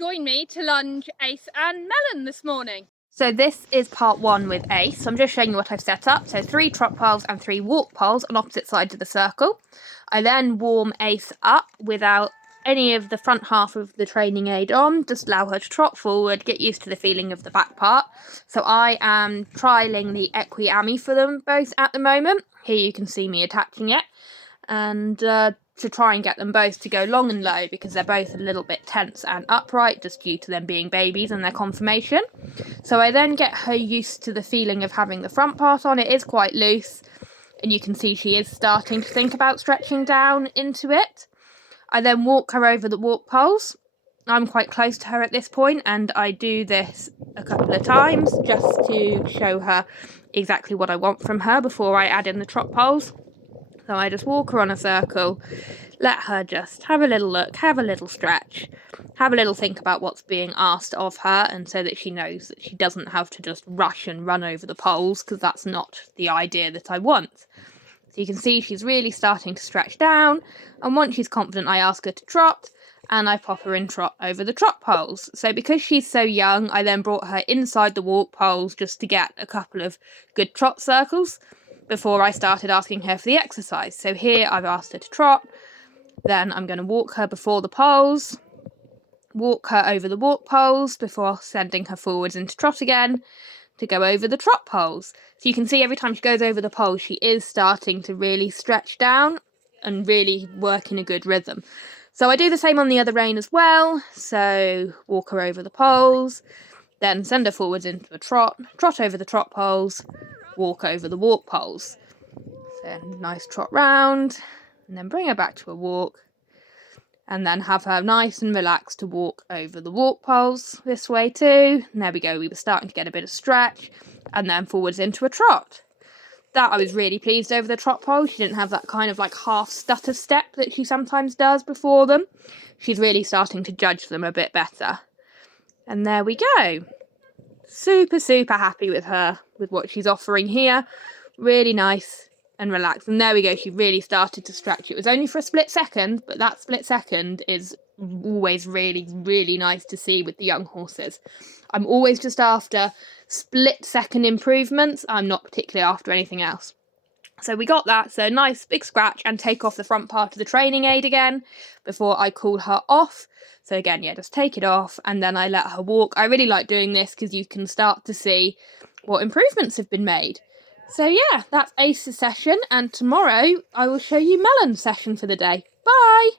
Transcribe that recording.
Join me to lunge Ace and Melon this morning. So this is part one with Ace. So I'm just showing you what I've set up. So 3 trot poles and 3 walk poles on opposite sides of the circle. I then warm Ace up without any of the front half of the training aid on. Just allow her to trot forward, get used to the feeling of the back part. So I am trialling the equi-ami for them both at the moment. Here you can see me attaching it. And to try and get them both to go long and low because they're both a little bit tense and upright just due to them being babies and their conformation. So I then get her used to the feeling of having the front part on. It is quite loose and you can see she is starting to think about stretching down into it. I then walk her over the walk poles. I'm quite close to her at this point and I do this a couple of times just to show her exactly what I want from her before I add in the trot poles. So I just walk her on a circle, let her just have a little look, have a little stretch, have a little think about what's being asked of her, and so that she knows that she doesn't have to just rush and run over the poles, because that's not the idea that I want. So you can see she's really starting to stretch down, and once she's confident I ask her to trot, and I pop her in trot over the trot poles. So because she's so young, I then brought her inside the walk poles just to get a couple of good trot circles before I started asking her for the exercise. So here I've asked her to trot, then I'm going to walk her before the poles, walk her over the walk poles before sending her forwards into trot again to go over the trot poles. So you can see every time she goes over the poles, she is starting to really stretch down and really work in a good rhythm. So I do the same on the other rein as well. So walk her over the poles, then send her forwards into a trot, trot over the trot poles, walk over the walk poles. So nice trot round, and then bring her back to a walk, and then have her nice and relaxed to walk over the walk poles this way too. And there we go, we were starting to get a bit of stretch, and then forwards into a trot. That I was really pleased over the trot pole. She didn't have that kind of like half stutter step that she sometimes does before them. She's really starting to judge them a bit better. And there we go. Super happy with her, with what she's offering here. Really nice and relaxed. And there we go, she really started to stretch. It was only for a split second, but that split second is always really nice to see with the young horses. I'm always just after split second improvements. I'm not particularly after anything else. So we got that, so nice big scratch, and take off the front part of the training aid again before I call her off. So again, yeah, just take it off and then I let her walk. I really like doing this because you can start to see what improvements have been made. So yeah, that's Ace's session, and tomorrow I will show you Melon's session for the day. Bye!